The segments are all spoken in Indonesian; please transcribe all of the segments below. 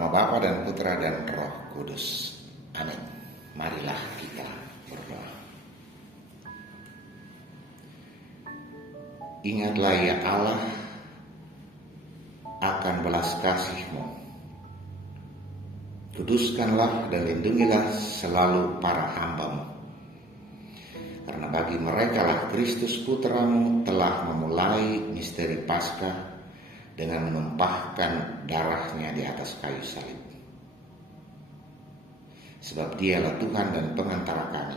nama Bapa dan Putra dan Roh Kudus. Amin. Marilah kita berdoa. Ingatlah ya Allah akan belas kasih-Mu. Kuduskanlah dan lindungilah selalu para hamba-Mu. Karena bagi mereka lah Kristus Putra-Mu telah memulai misteri Paskah dengan menumpahkan darahnya di atas kayu salib. Sebab Dialah Tuhan dan pengantara kami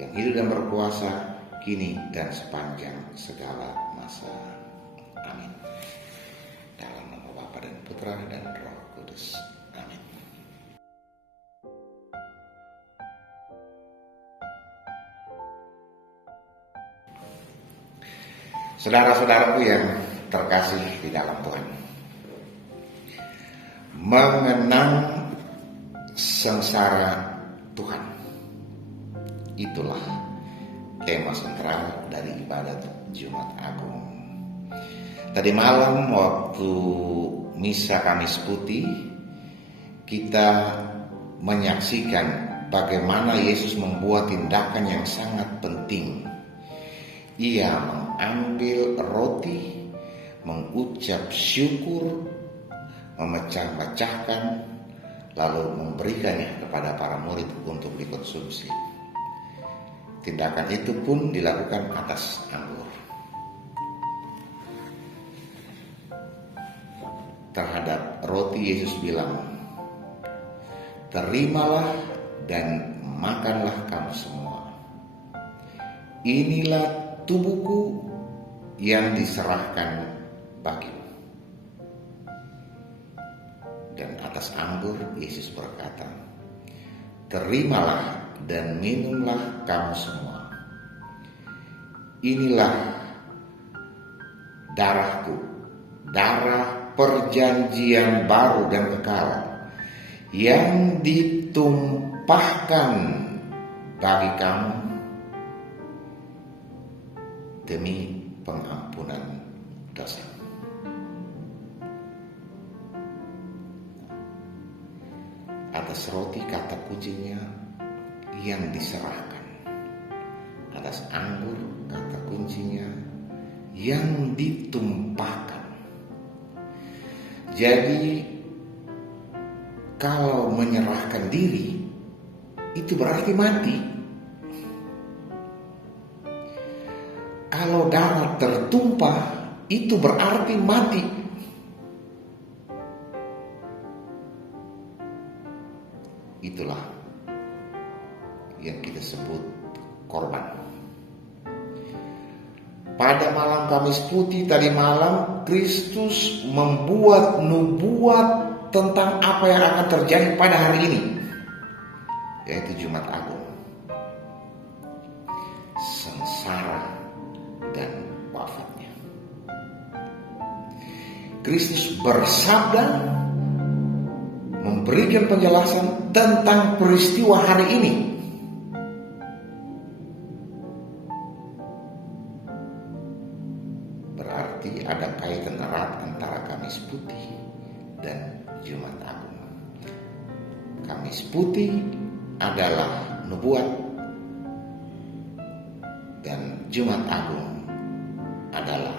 yang hidup dan berkuasa kini dan sepanjang segala masa. Amin. Dalam nama Bapa dan Putra dan Roh Kudus. Amin. Saudara-saudaraku yang terkasih di dalam Tuhan, mengenang sengsara Tuhan, itulah tema sentral dari ibadat Jumat Agung. Tadi malam waktu Misa Kamis Putih, kita menyaksikan bagaimana Yesus membuat tindakan yang sangat penting. Ia mengambil roti, mengucap syukur, memecah-mecahkan, lalu memberikannya kepada para murid untuk dikonsumsi. Tindakan itu pun dilakukan atas anggur. Terhadap roti Yesus bilang, "Terimalah dan makanlah kamu semua. Inilah tubuhku yang diserahkan bagimu." Dan atas anggur Yesus berkata, "Terimalah dan minumlah kamu semua. Inilah darahku, darah perjanjian baru dan kekal, yang ditumpahkan bagi kamu demi pengampunan dosa." Atas roti kata kuncinya yang diserahkan. Atas anggur kata kuncinya yang ditumpahkan. Jadi kalau menyerahkan diri itu berarti mati. Kalau darah tertumpah itu berarti mati. Itulah yang kita sebut korban. Pada malam Kamis Putih tadi malam, Kristus membuat nubuat tentang apa yang akan terjadi pada hari ini, yaitu Jumat Agung, sengsara dan wafatnya. Kristus bersabda, memberikan penjelasan tentang peristiwa hari ini. Berarti ada kaitan erat antara Kamis Putih dan Jumat Agung. Kamis Putih adalah nubuat dan Jumat Agung adalah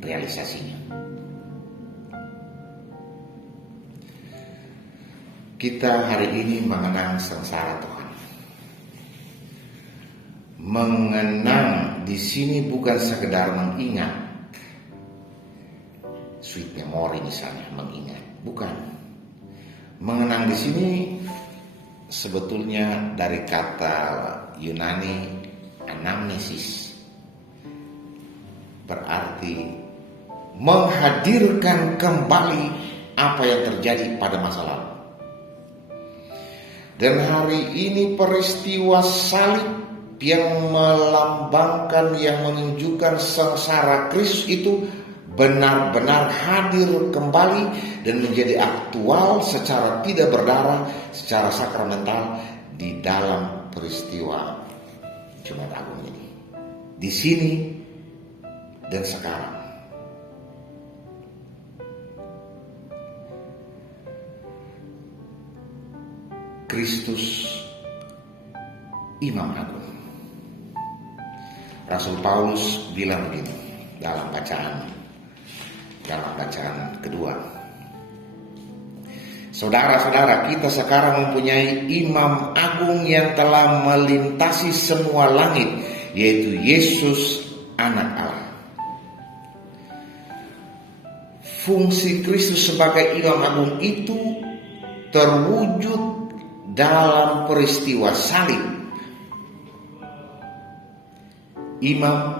realisasinya. Kita hari ini mengenang sengsara Tuhan. Mengenang di sini bukan sekedar mengingat, sweet memory misalnya, mengingat, bukan. Mengenang di sini sebetulnya dari kata Yunani anamnesis, berarti menghadirkan kembali apa yang terjadi pada masa lalu. Dan hari ini peristiwa salib yang melambangkan, yang menunjukkan sengsara Kristus itu benar-benar hadir kembali dan menjadi aktual secara tidak berdarah, secara sakramental di dalam peristiwa Jumat Agung ini. Di sini dan sekarang. Kristus Imam Agung. Rasul Paulus bilang begini dalam bacaan kedua. Saudara-saudara, kita sekarang mempunyai Imam Agung yang telah melintasi semua langit, yaitu Yesus Anak Allah. Fungsi Kristus sebagai Imam Agung itu terwujud dalam peristiwa salib. Imam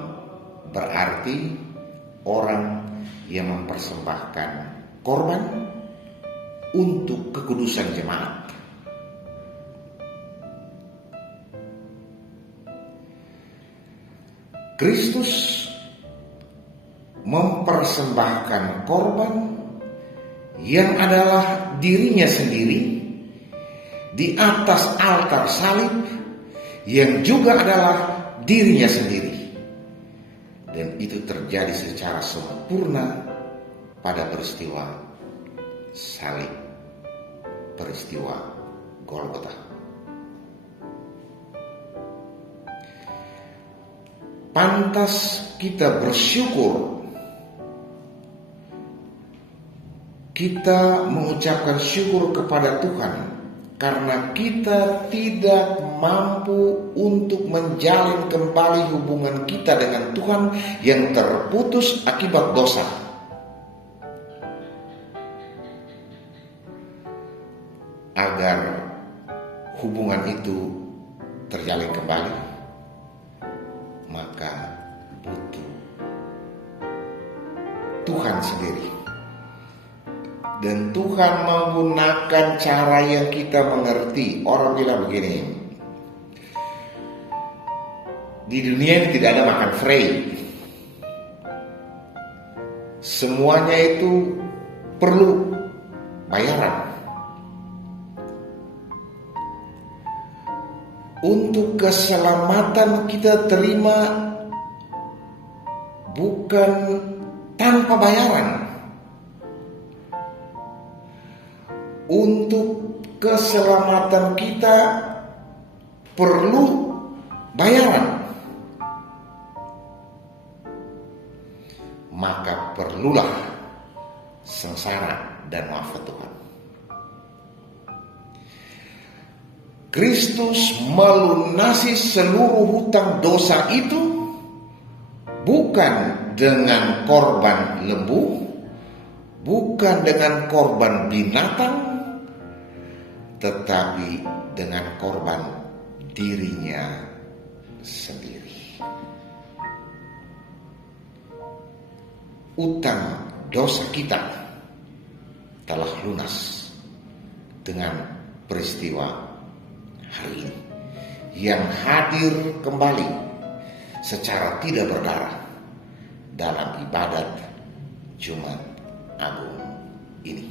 berarti orang yang mempersembahkan korban untuk kekudusan jemaat. Kristus mempersembahkan korban yang adalah dirinya sendiri di atas altar salib, yang juga adalah dirinya sendiri, dan itu terjadi secara sempurna pada peristiwa salib, peristiwa Golgota. Pantas kita bersyukur, kita mengucapkan syukur kepada Tuhan karena kita tidak mampu untuk menjalin kembali hubungan kita dengan Tuhan yang terputus akibat dosa. Agar hubungan itu terjalin kembali, maka butuh Tuhan sendiri. Dan Tuhan menggunakan cara yang kita mengerti. Orang bilang begini, di dunia ini tidak ada makan free. Semuanya itu perlu bayaran. Untuk keselamatan kita terima bukan tanpa bayaran. Untuk keselamatan kita perlu bayaran. Maka perlulah sengsara dan wafat Tuhan. Kristus melunasi seluruh hutang dosa itu bukan dengan korban lembu, bukan dengan korban binatang, tetapi dengan korban dirinya sendiri. Utang dosa kita telah lunas dengan peristiwa hari ini yang hadir kembali secara tidak berdarah dalam ibadat Jumat Agung ini.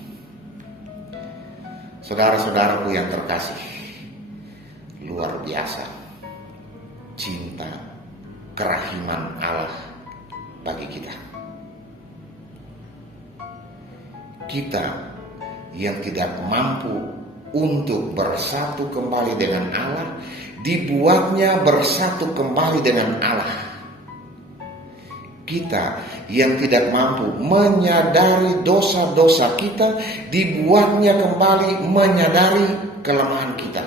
Saudara-saudaraku yang terkasih, luar biasa cinta kerahiman Allah bagi kita. Kita yang tidak mampu untuk bersatu kembali dengan Allah, dibuatnya bersatu kembali dengan Allah. Kita yang tidak mampu menyadari dosa-dosa kita, dibuatnya kembali menyadari kelemahan kita.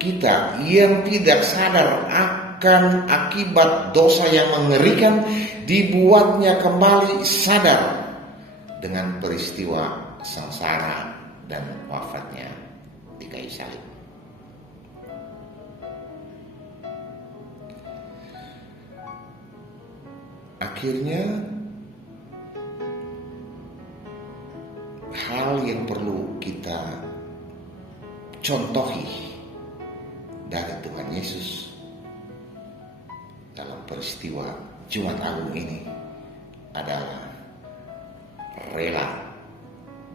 Kita yang tidak sadar akan akibat dosa yang mengerikan, dibuatnya kembali sadar dengan peristiwa sengsara dan wafatnya di kayu salib. Akhirnya hal yang perlu kita contohi dari Tuhan Yesus dalam peristiwa Jumat Agung ini adalah rela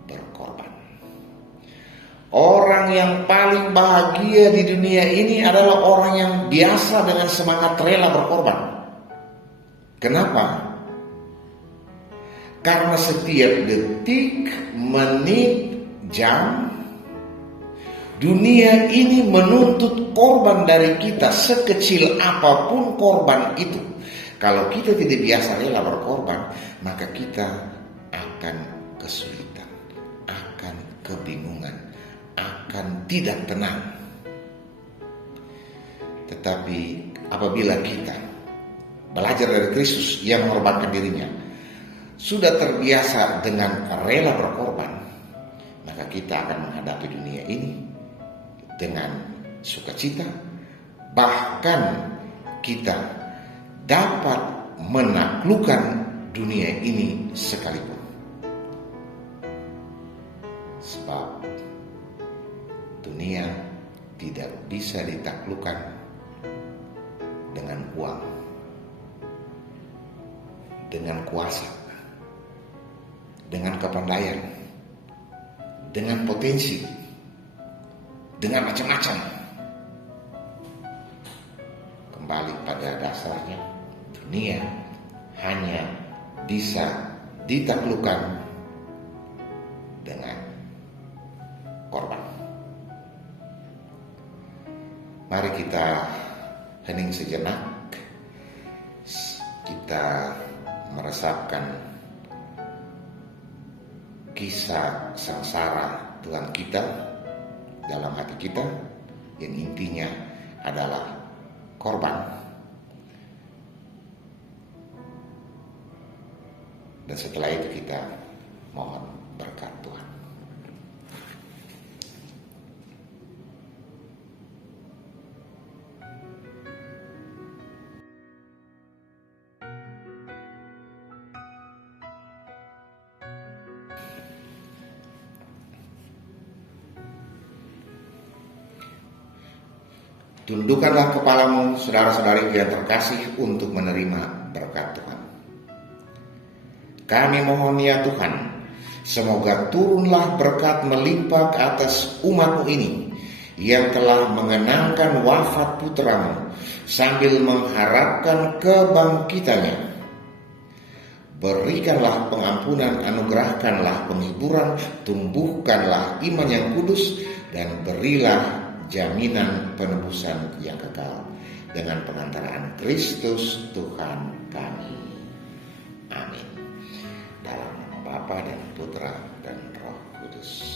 berkorban. Orang yang paling bahagia di dunia ini adalah orang yang biasa dengan semangat rela berkorban. Kenapa? Karena setiap detik, menit, jam Dunia ini menuntut korban dari kita, sekecil apapun korban itu. Kalau kita tidak biasa rela berkorban, maka kita akan kesulitan, akan kebingungan, akan tidak tenang. Tetapi apabila kita belajar dari Kristus yang mengorbankan dirinya, sudah terbiasa dengan rela berkorban, maka kita akan menghadapi dunia ini dengan sukacita. Bahkan kita dapat menaklukkan dunia ini sekalipun. Sebab dunia tidak bisa ditaklukkan dengan uang, dengan kuasa, dengan kepandaian, dengan potensi, dengan macam-macam. Kembali pada dasarnya, dunia hanya bisa ditaklukkan dengan korban. Mari kita hening sejenak, kita meresapkan kisah sengsara Tuhan kita dalam hati kita, yang intinya adalah korban. Dan setelah itu kita mohon berkat Tuhan. Tundukkanlah kepalamu, saudara-saudari yang terkasih, untuk menerima berkat Tuhan. Kami mohon ya Tuhan, semoga turunlah berkat melimpah ke atas umat-Mu ini yang telah mengenangkan wafat putramu sambil mengharapkan kebangkitannya. Berikanlah pengampunan, anugerahkanlah penghiburan, tumbuhkanlah iman yang kudus, dan berilah jaminan penebusan yang kekal dengan pengantaraan Kristus Tuhan kami. Amin. Dalam nama Bapa dan Putra dan Roh Kudus.